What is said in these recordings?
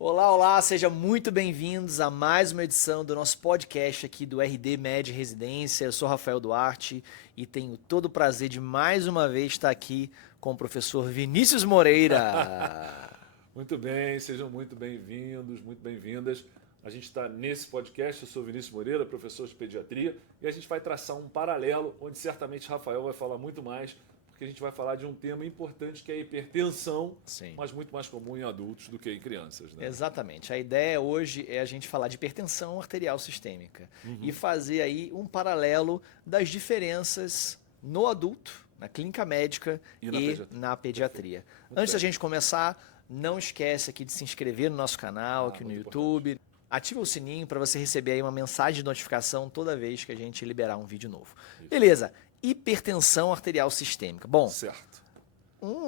Olá, olá, sejam muito bem-vindos a mais uma edição do nosso podcast aqui do RD Med Residência. Eu sou Rafael Duarte e tenho todo o prazer de mais uma vez estar aqui com o professor Vinícius Moreira. Muito bem, sejam muito bem-vindos, muito bem-vindas. A gente está nesse podcast, eu sou Vinícius Moreira, professor de pediatria, e a gente vai traçar um paralelo, onde certamente Rafael vai falar muito mais, porque a gente vai falar de um tema importante que é a hipertensão, Sim. mas muito mais comum em adultos do que em crianças, né? Exatamente. A ideia hoje é a gente falar de hipertensão arterial sistêmica e fazer aí um paralelo das diferenças no adulto, na clínica médica e na pediatria. Antes da gente começar, não esquece aqui de se inscrever no nosso canal, aqui no YouTube. Ativa o sininho para você receber aí uma mensagem de notificação toda vez que a gente liberar um vídeo novo. Beleza. Hipertensão arterial sistêmica. Bom, certo.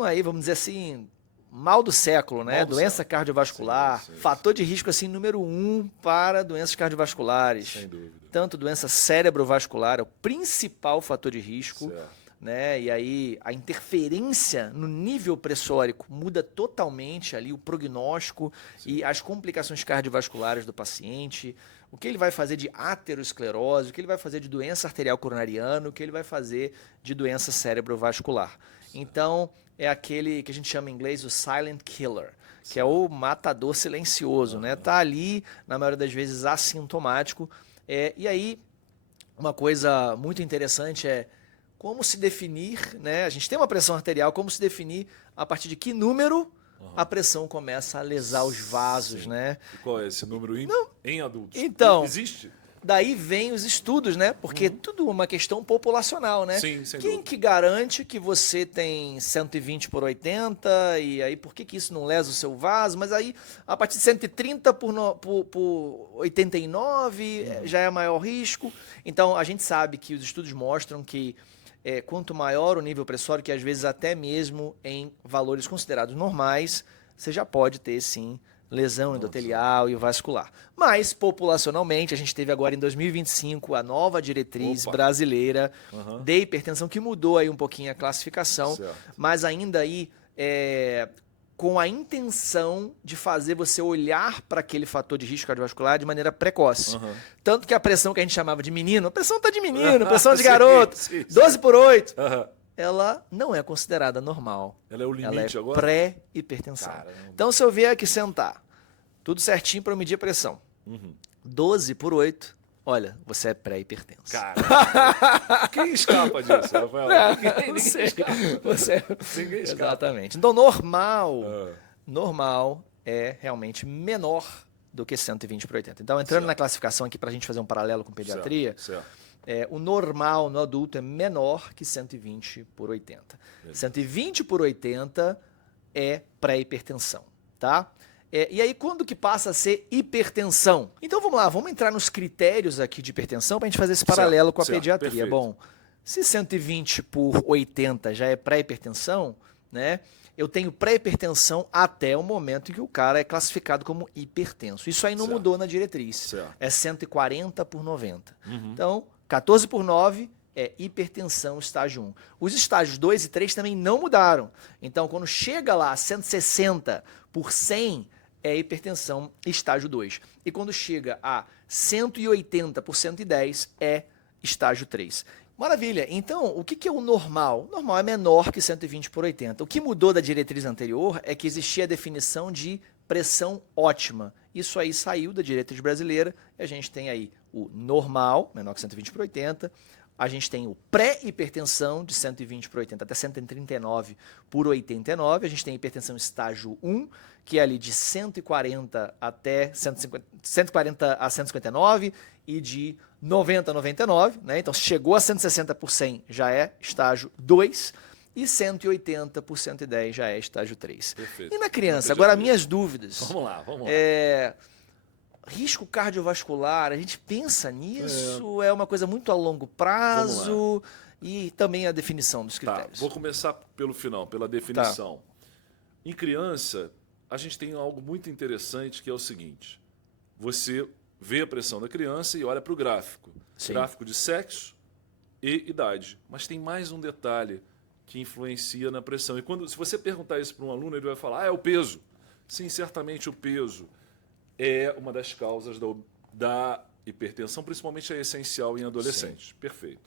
Aí, vamos dizer assim, mal do século, né? Doença cardiovascular, fator de risco assim número 1 para doenças cardiovasculares. Sem dúvida. Tanto doença cerebrovascular é o principal fator de risco, né? E aí a interferência no nível pressórico muda totalmente ali o prognóstico e as complicações cardiovasculares do paciente. O que ele vai fazer de aterosclerose, o que ele vai fazer de doença arterial coronariana, o que ele vai fazer de doença cerebrovascular. Então, é aquele que a gente chama em inglês o silent killer, que é o matador silencioso, né? Tá ali, na maioria das vezes, assintomático. E aí, uma coisa muito interessante é como se definir, né? A gente tem uma pressão arterial, como se definir a partir de que número a pressão começa a lesar os vasos, né? E qual é esse número em adultos? Então, existe? daí vem os estudos, né? Porque tudo é uma questão populacional, né? Sim, sem Quem dúvida. que garante que você tem 120/80 e aí por que isso não lesa o seu vaso? Mas aí a partir de 130/por 89 já é maior risco. Então a gente sabe que os estudos mostram que quanto maior o nível pressório, que às vezes até mesmo em valores considerados normais, você já pode ter sim lesão endotelial e vascular. Mas, populacionalmente, a gente teve agora em 2025 a nova diretriz brasileira de hipertensão, que mudou aí um pouquinho a classificação, mas ainda aí com a intenção de fazer você olhar para aquele fator de risco cardiovascular de maneira precoce. Tanto que a pressão que a gente chamava de menino, a pressão tá de menino, pressão de garoto, 12/8, ela não é considerada normal. Ela é o limite ela é agora? pré-hipertensão. Então, se eu vier aqui sentar, tudo certinho para eu medir a pressão, 12/8, olha, você é pré-hipertenso. Cara, quem escapa disso, Rafael? Ninguém escapa. Ninguém escapa. Exatamente. Então, normal é realmente menor do que 120/80. Então, entrando na classificação aqui para a gente fazer um paralelo com pediatria, o normal no adulto é menor que 120/80. 120/80 é pré-hipertensão, tá? E aí, quando que passa a ser hipertensão? Então, vamos lá, vamos entrar nos critérios aqui de hipertensão para a gente fazer esse paralelo com a pediatria. Perfeito. Bom, se 120/80 já é pré-hipertensão, né? Eu tenho pré-hipertensão até o momento em que o cara é classificado como hipertenso. Isso aí não mudou na diretriz. É 140/90. Então, 14/9 é hipertensão estágio 1. Os estágios 2 e 3 também não mudaram. Então, quando chega lá 160/100, é hipertensão estágio 2. E quando chega a 180/110, é estágio 3. Maravilha. Então, o que é o normal? O normal é menor que 120/80. O que mudou da diretriz anterior é que existia a definição de pressão ótima. Isso aí saiu da diretriz brasileira e a gente tem aí o normal, menor que 120/80. A gente tem o pré-hipertensão de 120/80 até 139/89. A gente tem a hipertensão estágio 1, que é ali de 140 até 140 a 159 e de 90/99, né? Então, chegou a 160/100 já é estágio 2 e 180/110 já é estágio 3. Perfeito. E na criança? Agora, minhas dúvidas. Vamos lá. Risco cardiovascular, a gente pensa nisso, é uma coisa muito a longo prazo e também a definição dos critérios. Vou começar pelo final, pela definição. Em criança, a gente tem algo muito interessante que é o seguinte: você vê a pressão da criança e olha para o gráfico. Gráfico de sexo e idade. Mas tem mais um detalhe que influencia na pressão. E se você perguntar isso para um aluno, ele vai falar, é o peso. Sim, certamente o peso. é uma das causas da hipertensão, principalmente a essencial em adolescentes. Sim. Perfeito.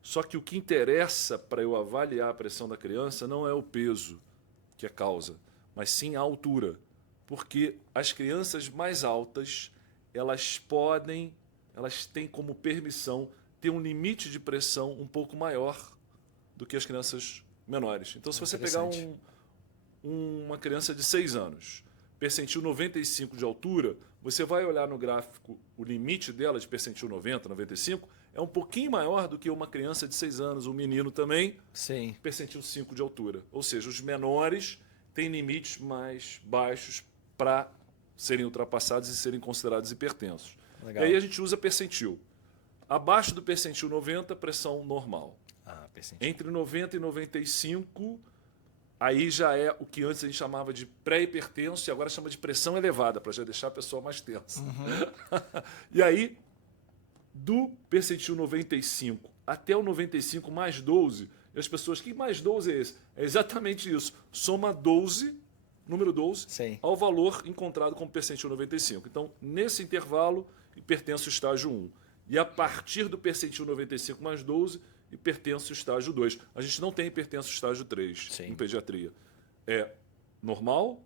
Só que o que interessa para eu avaliar a pressão da criança não é o peso que é causa, mas sim a altura. Porque as crianças mais altas, elas têm como permissão ter um limite de pressão um pouco maior do que as crianças menores. Então, se você pegar uma criança de 6 anos, percentil 95 de altura, você vai olhar no gráfico, o limite dela de percentil 90, 95, é um pouquinho maior do que uma criança de 6 anos, um menino também, sim, percentil 5 de altura. Ou seja, os menores têm limites mais baixos para serem ultrapassados e serem considerados hipertensos. Legal. E aí a gente usa percentil. Abaixo do percentil 90, pressão normal. Percentil. Entre 90 e 95, aí já é o que antes a gente chamava de pré-hipertenso e agora chama de pressão elevada, para já deixar a pessoa mais tensa. E aí, do percentil 95 até o 95 mais 12, e as pessoas, que mais 12 é esse? É exatamente isso. Soma 12, número 12, sim, ao valor encontrado como percentil 95. Então, nesse intervalo, hipertenso estágio 1. E a partir do percentil 95 mais 12, hipertenso estágio 2. A gente não tem hipertenso estágio 3 sim, em pediatria. É normal,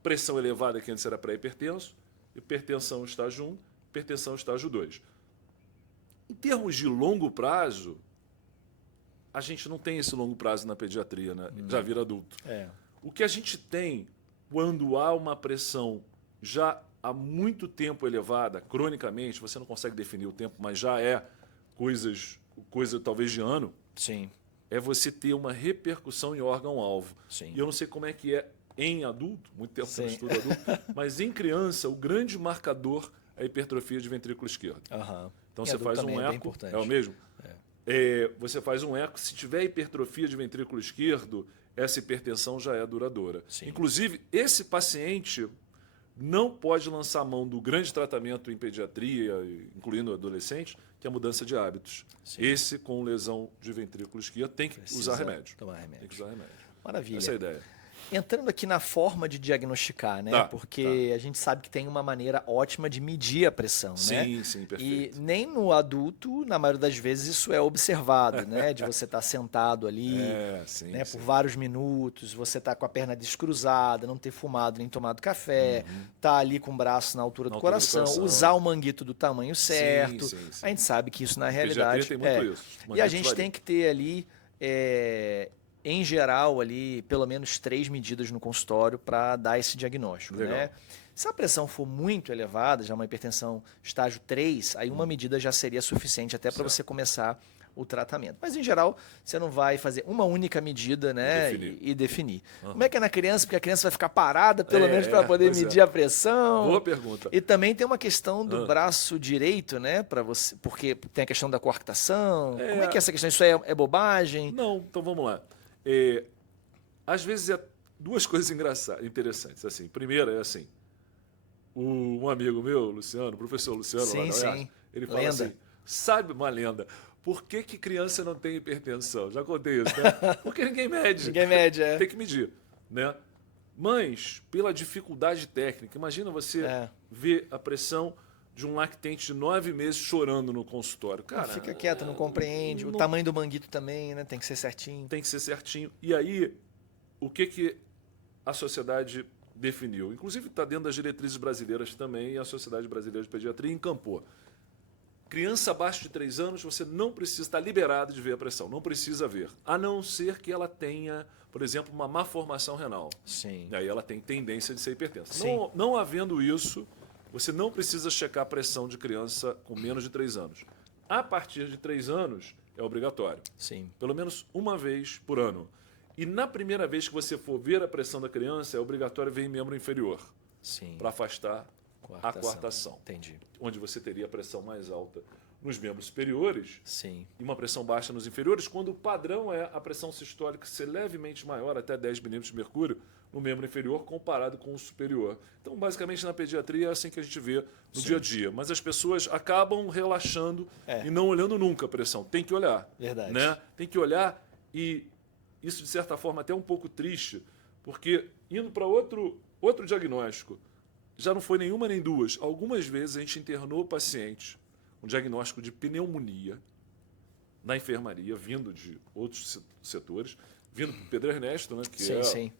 pressão elevada, que antes era pré-hipertenso, hipertensão estágio 1, hipertensão estágio 2. Em termos de longo prazo, a gente não tem esse longo prazo na pediatria, né? Já vira adulto. O que a gente tem quando há uma pressão já há muito tempo elevada, cronicamente, você não consegue definir o tempo, mas já é coisa talvez de ano, sim, é você ter uma repercussão em órgão-alvo. sim. E eu não sei como é que é em adulto, muito tempo que eu estudo adulto, mas em criança, o grande marcador é a hipertrofia de ventrículo esquerdo. Então você faz um eco, é o mesmo? Você faz um eco, se tiver hipertrofia de ventrículo esquerdo, essa hipertensão já é duradoura. Sim. Inclusive, esse paciente não pode lançar mão do grande tratamento em pediatria, incluindo adolescentes, que é a mudança de hábitos. Sim. Esse, com lesão de ventrículo esquerdo, tem que usar remédio. Tomar remédio. Tem que usar remédio. Maravilha. Essa é a ideia. Entrando aqui na forma de diagnosticar, né? Porque a gente sabe que tem uma maneira ótima de medir a pressão, né? Sim, sim, perfeito. E nem no adulto, na maioria das vezes, isso é observado, né? De você estar sentado ali, né? Por vários minutos, você estar com a perna descruzada, não ter fumado nem tomado café, estar ali com o braço na altura do coração, usar o manguito do tamanho certo. Sim. A gente sabe que isso na realidade tem muito isso. E a gente tem que ter ali em geral, ali, pelo menos 3 medidas no consultório para dar esse diagnóstico. Né? Se a pressão for muito elevada, já uma hipertensão estágio 3, aí uma medida já seria suficiente até para você começar o tratamento. Mas, em geral, você não vai fazer uma única medida, né, e definir. Como é que é na criança? Porque a criança vai ficar parada, pelo menos, para poder medir a pressão. Boa pergunta. E também tem uma questão do braço direito, né, para você, porque tem a questão da coartação. Como é que é essa questão? Isso é bobagem? Não, então vamos lá. Às vezes duas coisas interessantes. Assim, primeira é assim, um amigo meu, Luciano, o professor Luciano, ele fala assim, sabe uma lenda, por que criança não tem hipertensão? Já contei isso, né? Porque ninguém mede. Ninguém mede, Tem que medir, né? Mas, pela dificuldade técnica, imagina você ver a pressão de um lactente de 9 meses chorando no consultório. Cara, fica quieto, não compreende. O tamanho do manguito também, né? Tem que ser certinho. Tem que ser certinho. E aí, o que a sociedade definiu? Inclusive está dentro das diretrizes brasileiras também, e a Sociedade Brasileira de Pediatria encampou. Criança abaixo de 3 anos, você não precisa estar liberado de ver a pressão. Não precisa ver. A não ser que ela tenha, por exemplo, uma má formação renal. Sim. E aí ela tem tendência de ser hipertensa. Sim. Não havendo isso, você não precisa checar a pressão de criança com menos de 3 anos. A partir de 3 anos, é obrigatório. Sim. Pelo menos uma vez por ano. E na primeira vez que você for ver a pressão da criança, é obrigatório ver em membro inferior. Sim. Para afastar a coartação. Entendi. Onde você teria a pressão mais alta nos membros superiores. Sim. E uma pressão baixa nos inferiores, quando o padrão é a pressão sistólica ser levemente maior, até 10 milímetros de mercúrio, no membro inferior comparado com o superior. Então, basicamente, na pediatria é assim que a gente vê no dia a dia. Mas as pessoas acabam relaxando e não olhando nunca a pressão. Tem que olhar. Verdade. Né? Tem que olhar e isso, de certa forma, até um pouco triste, porque indo para outro diagnóstico, já não foi nenhuma nem duas. Algumas vezes a gente internou pacientes com diagnóstico de pneumonia na enfermaria, vindo de outros setores, vindo para o Pedro Ernesto, né, que sim.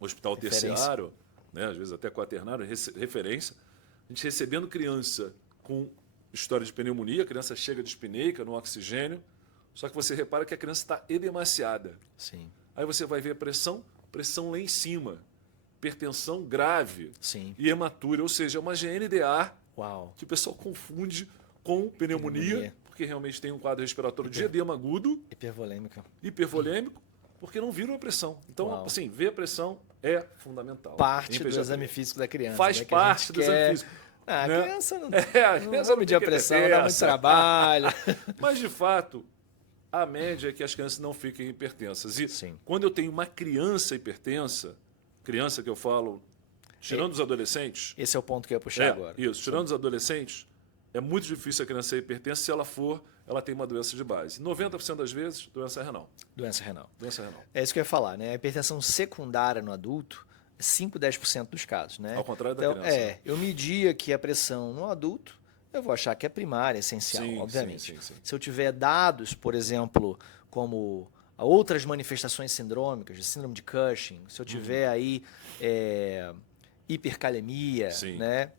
Hospital terciário, né, às vezes até quaternário, referência. A gente recebendo criança com história de pneumonia, a criança chega dispneica, no oxigênio, só que você repara que a criança está edemaciada. Sim. Aí você vai ver a pressão lá em cima, hipertensão grave. Sim. E hematúria, ou seja, é uma GNDA. Uau. Que o pessoal confunde com pneumonia, porque realmente tem um quadro respiratório de edema agudo. Hipervolêmico, porque não viram a pressão. Então, Uau. assim, ver a pressão é fundamental. Parte do exame físico da criança. Faz, né, parte do exame físico. A né? criança não, a criança não medir a pressão, dá muito trabalho. Mas, de fato, a média é que as crianças não fiquem hipertensas. E Sim. quando eu tenho uma criança hipertensa, criança que eu falo, tirando os adolescentes... Esse é o ponto que eu ia puxar agora. Isso, tirando os adolescentes, é muito difícil a criança ser hipertensa. Se ela tem uma doença de base. 90% das vezes, doença renal. Doença renal. É isso que eu ia falar, né? A hipertensão secundária no adulto é 5, 10% dos casos, né? Ao contrário da criança. Eu medi aqui a pressão no adulto, eu vou achar que é primária, essencial, obviamente. Sim. Se eu tiver dados, por exemplo, como outras manifestações sindrômicas, de síndrome de Cushing, se eu tiver aí hipercalemia, né?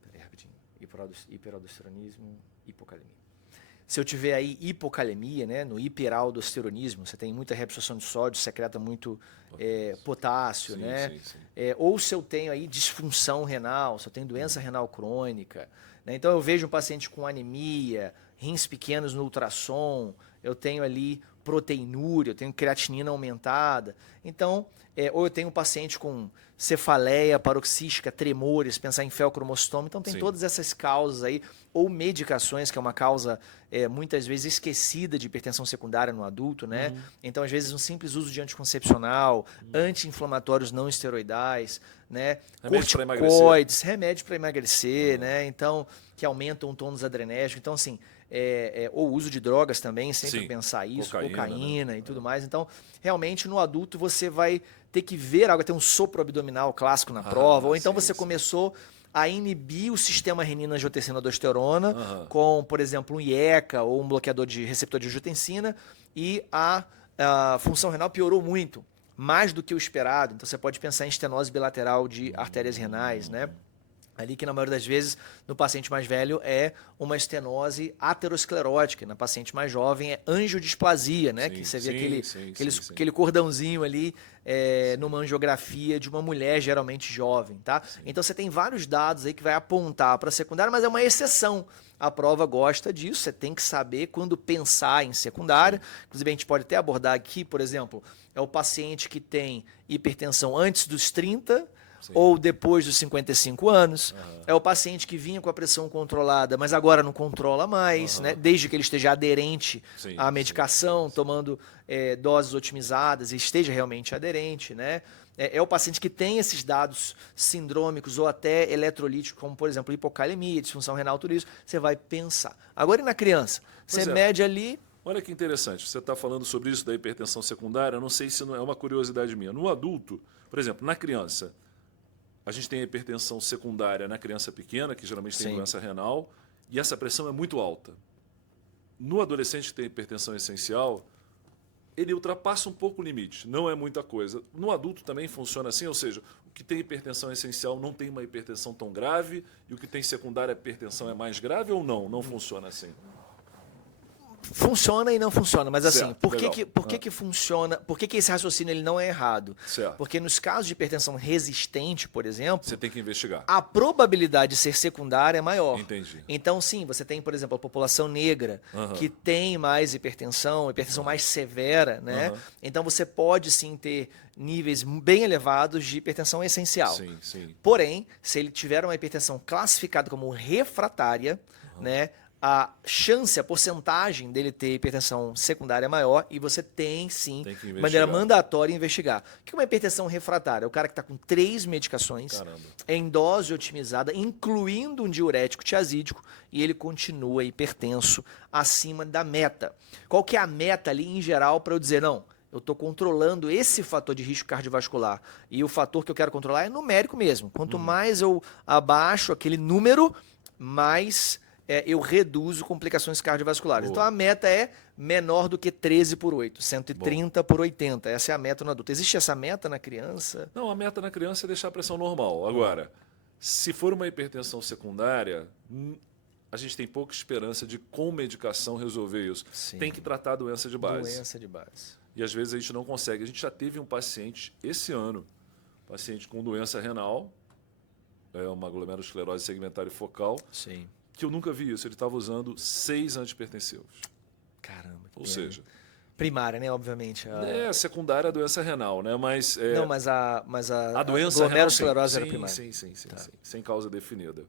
Peraí, rapidinho. Hiperaldosteronismo, hipocalemia. Se eu tiver aí hipocalemia, né, no hiperaldosteronismo, você tem muita reabsorção de sódio, secreta muito potássio, né? Ou se eu tenho aí disfunção renal, se eu tenho doença renal crônica, né? Então eu vejo um paciente com anemia, rins pequenos no ultrassom, eu tenho ali proteinúria, eu tenho creatinina aumentada. Então, ou eu tenho um paciente com cefaleia paroxística, tremores, pensar em feocromostoma. Então tem todas essas causas aí, ou medicações, que é uma causa muitas vezes esquecida de hipertensão secundária no adulto, né? Então, às vezes, um simples uso de anticoncepcional, anti-inflamatórios não esteroidais, né? Corticoides, remédio para emagrecer, né? Então, que aumentam o tônus adrenérgico. Então, assim, ou uso de drogas também, sempre pensar isso, cocaína, né? E tudo mais. Então, realmente, no adulto, você vai ter que ver algo, ter um sopro abdominal clássico na prova, ou então você começou a inibir o sistema renina-angiotensina-aldosterona com, por exemplo, um IECA ou um bloqueador de receptor de angiotensina, e a função renal piorou muito, mais do que o esperado. Então você pode pensar em estenose bilateral de artérias renais, né? Ali que na maioria das vezes no paciente mais velho é uma estenose aterosclerótica, na paciente mais jovem é angiodisplasia, né? Que você vê aquele cordãozinho ali numa angiografia de uma mulher geralmente jovem, tá? Então você tem vários dados aí que vai apontar para a secundária, mas é uma exceção. A prova gosta disso, você tem que saber quando pensar em secundária. Inclusive a gente pode até abordar aqui, por exemplo, é o paciente que tem hipertensão antes dos 30, ou depois dos 55 anos. É o paciente que vinha com a pressão controlada, mas agora não controla mais, né? Desde que ele esteja aderente à medicação, tomando doses otimizadas e esteja realmente aderente, né? É o paciente que tem esses dados sindrômicos ou até eletrolíticos, como, por exemplo, hipocalemia, disfunção renal, tudo isso, você vai pensar. Agora, e na criança? Você mede ali... Olha que interessante, você está falando sobre isso da hipertensão secundária, eu não sei se não é uma curiosidade minha. No adulto, por exemplo, na criança, a gente tem a hipertensão secundária na criança pequena, que geralmente tem doença renal, e essa pressão é muito alta. No adolescente que tem hipertensão essencial, ele ultrapassa um pouco o limite, não é muita coisa. No adulto também funciona assim, ou seja, o que tem hipertensão essencial não tem uma hipertensão tão grave, e o que tem secundária hipertensão é mais grave ou não? Não funciona assim? Funciona e não funciona, mas assim, por que funciona? Por que esse raciocínio ele não é errado? Porque nos casos de hipertensão resistente, por exemplo, você tem que investigar. A probabilidade de ser secundária é maior. Entendi. Então, sim, você tem, por exemplo, a população negra que tem mais hipertensão mais severa, né? Então você pode sim ter níveis bem elevados de hipertensão essencial. Sim. Porém, se ele tiver uma hipertensão classificada como refratária, né? A chance, a porcentagem dele ter hipertensão secundária é maior, e você tem, sim, de maneira mandatória, investigar. O que é uma hipertensão refratária? É o cara que está com 3 medicações, em dose otimizada, incluindo um diurético tiazídico, e ele continua hipertenso acima da meta. Qual que é a meta ali, em geral, para eu dizer, não, eu estou controlando esse fator de risco cardiovascular. E o fator que eu quero controlar é numérico mesmo. Quanto mais eu abaixo aquele número, mais eu reduzo complicações cardiovasculares. Boa. Então a meta é menor do que 13/8, 130/80. Essa é a meta no adulto. Existe essa meta na criança? Não, a meta na criança é deixar a pressão normal. Agora, se for uma hipertensão secundária, a gente tem pouca esperança de, com medicação, resolver isso. Sim. Tem que tratar a doença de base. Doença de base. E às vezes a gente não consegue. A gente já teve um paciente esse ano, paciente com doença renal, uma glomerulosclerose segmentária focal, Sim. que eu nunca vi isso. Ele estava usando 6 antihipertensivos. Caramba. Ou seja, primária, né? Obviamente. secundária a doença renal, né? Mas Não, mas a doença renal, glomerulosclerose era sim, primária. sim, sem causa definida.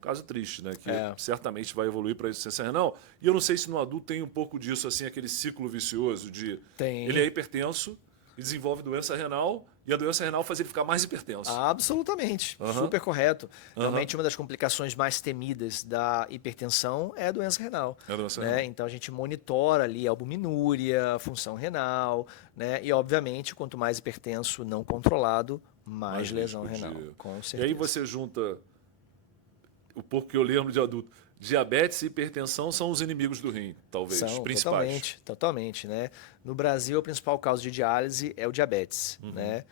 Caso triste, né? Que É. certamente vai evoluir para a insuficiência renal. E eu não sei se no adulto tem um pouco disso, assim, aquele ciclo vicioso de Tem. ele é hipertenso e desenvolve doença renal, e a doença renal faz ele ficar mais hipertenso. Absolutamente. Super correto. Realmente, uma das complicações mais temidas da hipertensão é a doença renal. É a doença né? renal. Então, a gente monitora ali a albuminúria, a função renal, né? E, obviamente, quanto mais hipertenso não controlado, mais lesão risco renal. de- Com E certeza. aí você junta o pouco que eu lembro de adulto. Diabetes e hipertensão são os inimigos do rim, talvez, São, principais. totalmente, né? No Brasil, a principal causa de diálise é o diabetes, né?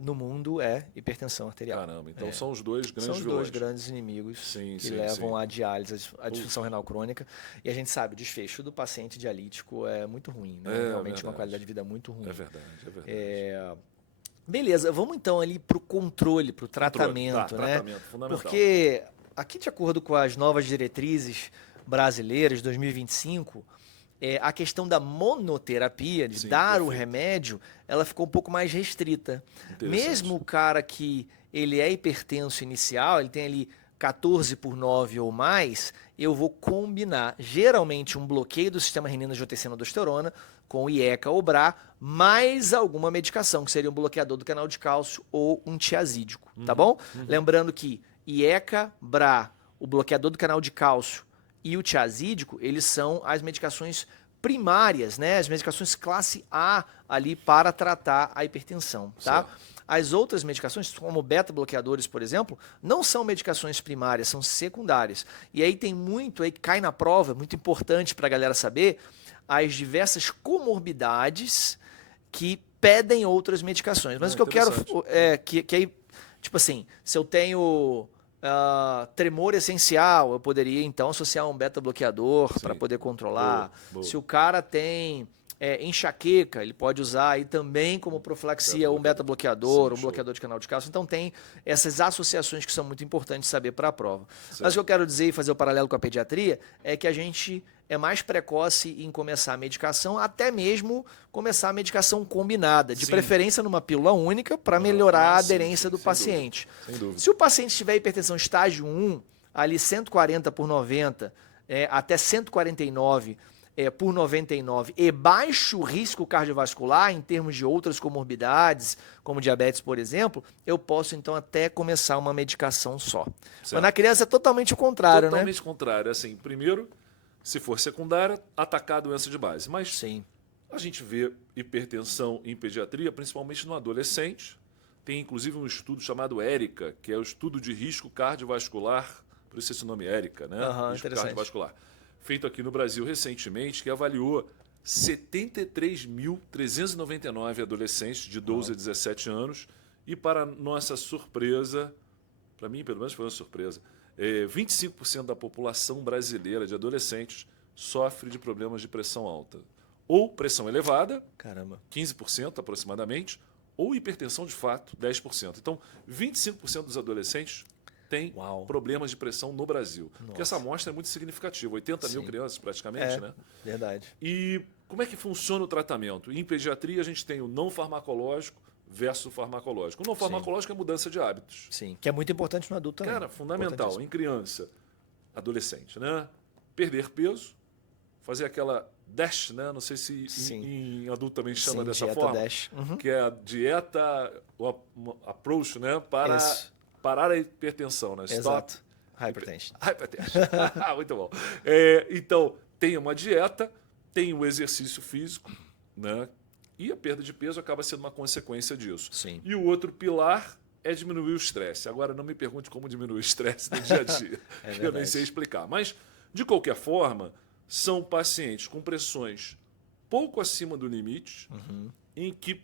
No mundo é hipertensão arterial. Caramba, então são os dois grandes São os vilões. dois grandes inimigos Sim, que sim, levam sim. à diálise, à disfunção renal crônica. E a gente sabe, o desfecho do paciente dialítico é muito ruim, né? Realmente verdade. uma qualidade de vida muito ruim. É verdade. Beleza, vamos então ali para o controle, para o tratamento, né? Tratamento, fundamental. Porque aqui, de acordo com as novas diretrizes brasileiras de 2025, a questão da monoterapia, de Sim, dar o perfeito. remédio, ela ficou um pouco mais restrita. Interessante. Mesmo o cara que ele é hipertenso inicial, ele tem ali 14/9 ou mais, eu vou combinar geralmente um bloqueio do sistema renina-angiotensina-aldosterona com o IECA ou BRA, mais alguma medicação, que seria um bloqueador do canal de cálcio ou um tiazídico, tá bom? Lembrando que IECA, BRA, o bloqueador do canal de cálcio e o tiazídico, eles são as medicações primárias, né? As medicações classe A ali para tratar a hipertensão, tá? Certo. As outras medicações, como beta-bloqueadores, por exemplo, não são medicações primárias, são secundárias. E aí tem muito aí que cai na prova, muito importante para a galera saber, as diversas comorbidades que pedem outras medicações. Mas o que eu quero é que aí, tipo assim, se eu tenho tremor essencial, eu poderia então associar um beta-bloqueador para poder controlar. Boa. Se o cara tem enxaqueca, ele pode usar aí também como profilaxia um beta-bloqueador, um bloqueador de canal de cálcio. Então tem essas associações que são muito importantes saber para a prova. Certo. Mas o que eu quero dizer e fazer o paralelo com a pediatria é que a gente é mais precoce em começar a medicação, até mesmo começar a medicação combinada, de preferência numa pílula única, para melhorar a aderência do paciente. Sem dúvida. Se o paciente tiver hipertensão estágio 1, ali 140/90 até 149/99 e baixo risco cardiovascular em termos de outras comorbidades, como diabetes, por exemplo, eu posso então até começar uma medicação só. Certo. Mas na criança é totalmente o contrário, né? Totalmente contrário. Assim, primeiro, se for secundária, atacar a doença de base. Mas Sim. a gente vê hipertensão em pediatria, principalmente no adolescente. Tem inclusive um estudo chamado ERICA, que é o estudo de risco cardiovascular, por isso esse nome ERICA, né? Risco cardiovascular. Feito aqui no Brasil recentemente, que avaliou 73.399 adolescentes de 12 a 17 anos e, para nossa surpresa, para mim pelo menos foi uma surpresa, 25% da população brasileira de adolescentes sofre de problemas de pressão alta. Ou pressão elevada, Caramba. 15% aproximadamente, ou hipertensão de fato, 10%. Então, 25% dos adolescentes têm problemas de pressão no Brasil. Porque essa amostra é muito significativa, 80 mil crianças praticamente, né? Verdade. E como é que funciona o tratamento? Em pediatria a gente tem o não farmacológico versus o farmacológico. O não farmacológico é mudança de hábitos. Sim, que é muito importante no adulto também. Cara, fundamental. Em criança, adolescente, né? Perder peso, fazer aquela DASH, né? Não sei se em adulto também chama dessa forma. DASH. Que é a dieta, o approach, né? Para parar a hipertensão, né? Exato. Hypertension. Muito bom. Então, tem uma dieta, tem o exercício físico, né? E a perda de peso acaba sendo uma consequência disso. Sim. E o outro pilar é diminuir o estresse. Agora, não me pergunte como diminuir o estresse no dia a dia, que eu nem sei explicar. Mas, de qualquer forma, são pacientes com pressões pouco acima do limite, em que,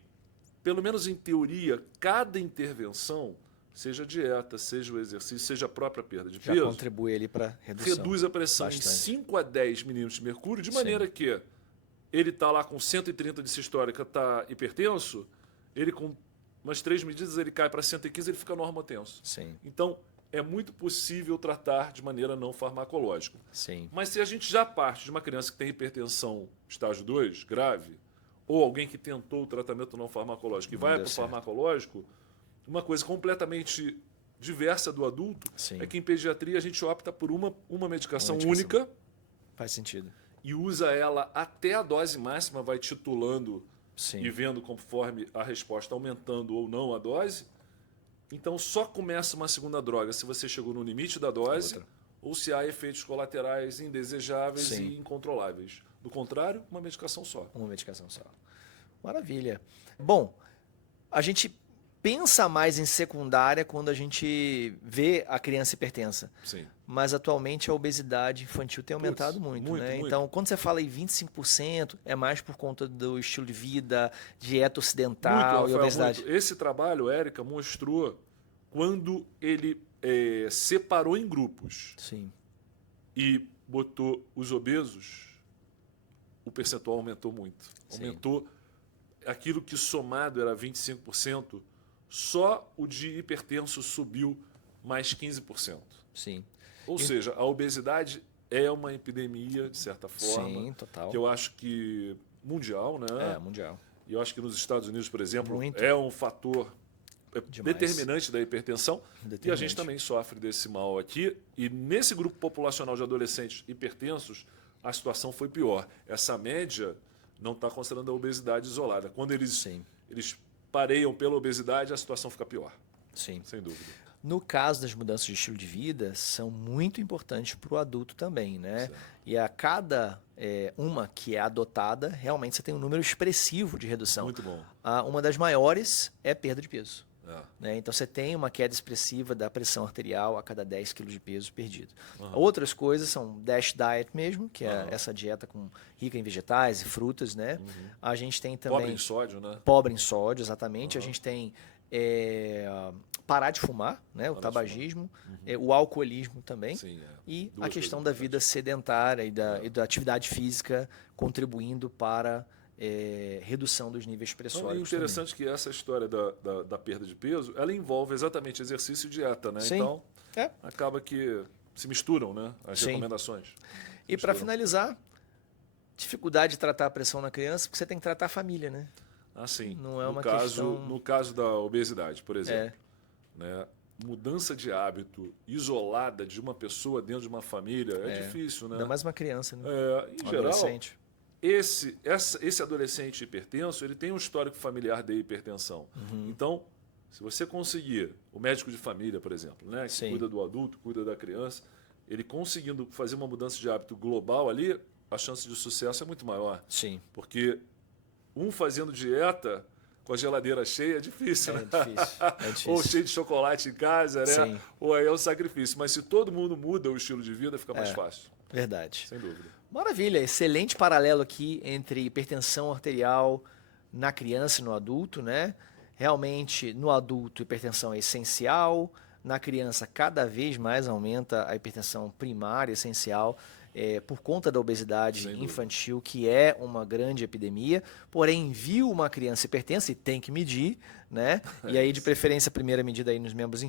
pelo menos em teoria, cada intervenção, seja a dieta, seja o exercício, seja a própria perda de peso, contribui ali para redução. Reduz a pressão em 5 a 10 milímetros de mercúrio, de maneira que ele está lá com 130 de sistólica, está hipertenso, ele com umas 3 medidas ele cai para 115, ele fica normotenso. Sim. Então, é muito possível tratar de maneira não farmacológica. Sim. Mas se a gente já parte de uma criança que tem hipertensão estágio 2, grave, ou alguém que tentou o tratamento não farmacológico e vai para o farmacológico, uma coisa completamente diversa do adulto é que em pediatria a gente opta por uma medicação única. Faz sentido. E usa ela até a dose máxima, vai titulando e vendo conforme a resposta aumentando ou não a dose. Então só começa uma segunda droga se você chegou no limite da dose ou se há efeitos colaterais indesejáveis e incontroláveis. Do contrário, uma medicação só. Uma medicação só. Maravilha. Bom, a gente pensa mais em secundária quando a gente vê a criança hipertensa. Sim. Mas atualmente a obesidade infantil tem aumentado muito, né? Muito. Então, quando você fala em 25%, é mais por conta do estilo de vida, dieta ocidental Rafael, e obesidade. Muito. Esse trabalho, Érica, mostrou quando ele separou em grupos e botou os obesos, o percentual aumentou muito. Aumentou aquilo que somado era 25%, só o de hipertenso subiu mais 15%. Sim. Ou seja, a obesidade é uma epidemia, de certa forma. Sim, total. Que eu acho que mundial, né? É, mundial. E eu acho que nos Estados Unidos, por exemplo, Muito. é um fator determinante da hipertensão. E a gente também sofre desse mal aqui. E nesse grupo populacional de adolescentes hipertensos, a situação foi pior. Essa média não está considerando a obesidade isolada. Quando eles pareiam pela obesidade, a situação fica pior. Sim. Sem dúvida. No caso das mudanças de estilo de vida, são muito importantes para o adulto também, né? Certo. E a cada uma que é adotada, realmente você tem um número expressivo de redução. Muito bom. Uma das maiores é a perda de peso. É. Né? Então você tem uma queda expressiva da pressão arterial a cada 10 kg de peso perdido. Outras coisas são DASH diet mesmo, que é essa dieta rica em vegetais e frutas, né? A gente tem também... Pobre em sódio, né? Pobre em sódio, exatamente. A gente tem parar de fumar, né? O tabagismo, o alcoolismo também. Sim, E a questão da vida sedentária e da atividade física contribuindo para redução dos níveis pressóricos. É interessante que essa história da perda de peso, ela envolve exatamente exercício e dieta, né? Sim. Então, acaba que se misturam, né? As recomendações. E para finalizar, dificuldade de tratar a pressão na criança, porque você tem que tratar a família, né? Sim. Não é uma questão... No caso da obesidade, por exemplo, né? Mudança de hábito isolada de uma pessoa dentro de uma família é difícil, né? Ainda mais uma criança, né? Em geral, esse adolescente hipertenso, ele tem um histórico familiar de hipertensão. Então, se você conseguir, o médico de família, por exemplo, né, que cuida do adulto, cuida da criança, ele conseguindo fazer uma mudança de hábito global ali, a chance de sucesso é muito maior. Sim. Porque fazendo dieta com a geladeira cheia é difícil, né? É difícil. Ou cheio de chocolate em casa, né? Sim. Ou aí é um sacrifício. Mas se todo mundo muda o estilo de vida, fica mais fácil. Verdade. Sem dúvida. Maravilha. Excelente paralelo aqui entre hipertensão arterial na criança e no adulto, né? Realmente, no adulto, hipertensão é essencial. Na criança, cada vez mais aumenta a hipertensão primária, essencial, por conta da obesidade infantil, que é uma grande epidemia. Porém, viu uma criança hipertensa e tem que medir, né? E aí, de preferência, a primeira medida aí nos membros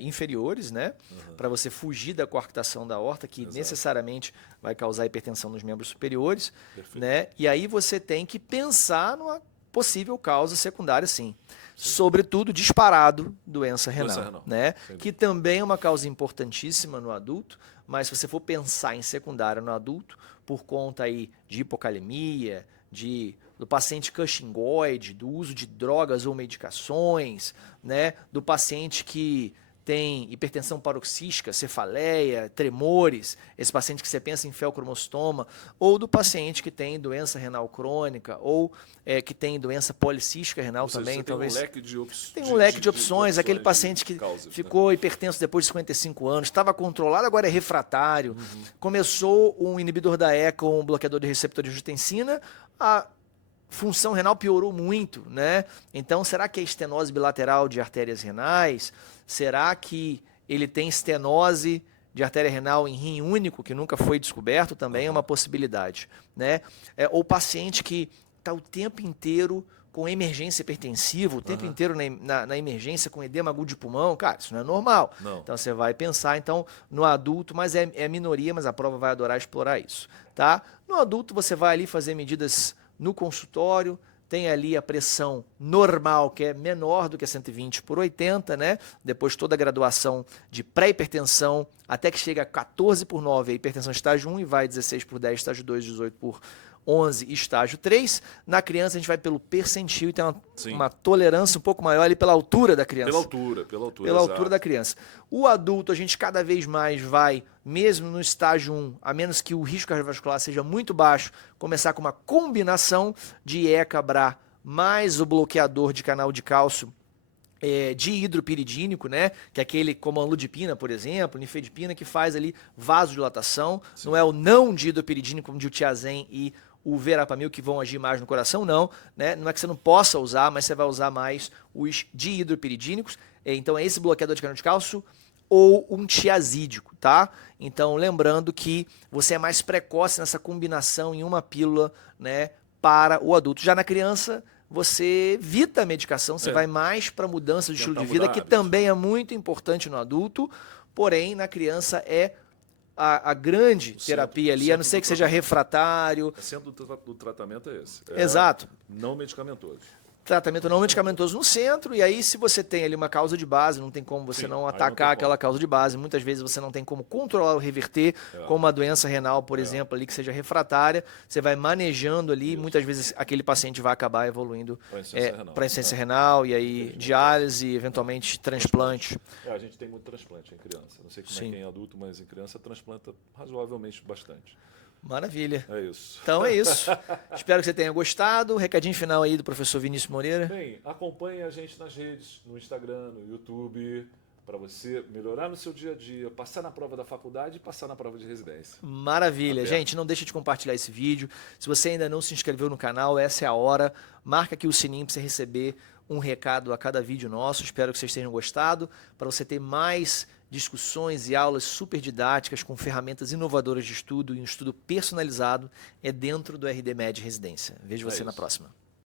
inferiores, né? Para você fugir da coarctação da aorta, que necessariamente vai causar hipertensão nos membros superiores, né? E aí você tem que pensar numa possível causa secundária, sim. Sobretudo, disparado, doença renal. Né? Que também é uma causa importantíssima no adulto, mas se você for pensar em secundária no adulto, por conta aí de hipocalemia, do paciente cushingoide, do uso de drogas ou medicações, né? Do paciente que tem hipertensão paroxística, cefaleia, tremores, esse paciente que você pensa em feocromostoma, ou do paciente que tem doença renal crônica, ou que tem doença policística renal também. Talvez Tem um leque de opções, aquele paciente que ficou hipertenso depois de 55 anos, estava controlado, agora é refratário, começou um inibidor da ECA, um bloqueador de receptor de angiotensina, a função renal piorou muito, né? Então, será que é estenose bilateral de artérias renais? Será que ele tem estenose de artéria renal em rim único, que nunca foi descoberto? Também é uma possibilidade, né? Ou paciente que está o tempo inteiro com emergência hipertensiva, o tempo inteiro na emergência com edema agudo de pulmão, cara, isso não é normal. Não. Então, você vai pensar então no adulto, mas é minoria, mas a prova vai adorar explorar isso, tá? No adulto, você vai ali fazer medidas no consultório, tem ali a pressão normal, que é menor do que 120/80, né? Depois toda a graduação de pré-hipertensão, até que chega a 14/9, a hipertensão estágio 1 e vai 16/10, estágio 2, 18/11, estágio 3. Na criança a gente vai pelo percentil e tem uma tolerância um pouco maior ali pela altura da criança. Pela altura da criança. O adulto a gente cada vez mais vai, mesmo no estágio 1, a menos que o risco cardiovascular seja muito baixo, começar com uma combinação de ECA/BRA mais o bloqueador de canal de cálcio de hidropiridínico, né? Que é aquele como a ludipina, por exemplo, nifedipina, que faz ali vasodilatação. Sim. Não é o não de hidropiridínico como de Diltiazem e o verapamil que vão agir mais no coração, não, né? Não é que você não possa usar, mas você vai usar mais os dihidropiridínicos. Então é esse bloqueador de canal de cálcio ou um tiazídico, tá? Então lembrando que você é mais precoce nessa combinação em uma pílula, né, para o adulto. Já na criança, você evita a medicação, você vai mais para mudança de estilo de vida, que também é muito importante no adulto, porém na criança é a grande terapia ali, a não ser que seja refratário. O centro do tratamento é esse. Exato. Não medicamentoso. Tratamento não medicamentoso no centro, e aí se você tem ali uma causa de base, não tem como você não atacar aquela causa de base, muitas vezes você não tem como controlar ou reverter, como uma doença renal, por exemplo, ali que seja refratária, você vai manejando ali, muitas vezes aquele paciente vai acabar evoluindo para insuficiência renal, e aí diálise, eventualmente transplante. A gente tem muito transplante em criança, não sei como é que é em adulto, mas em criança transplanta razoavelmente bastante. Maravilha. É isso. Então é isso. Espero que você tenha gostado. Recadinho final aí do professor Vinícius Moreira. Bem, acompanhe a gente nas redes, no Instagram, no YouTube, para você melhorar no seu dia a dia, passar na prova da faculdade e passar na prova de residência. Maravilha. Gente, não deixe de compartilhar esse vídeo. Se você ainda não se inscreveu no canal, essa é a hora. Marca aqui o sininho para você receber um recado a cada vídeo nosso. Espero que vocês tenham gostado. Para você ter mais discussões e aulas super didáticas com ferramentas inovadoras de estudo e um estudo personalizado, é dentro do RD Med Residência. Vejo você na próxima.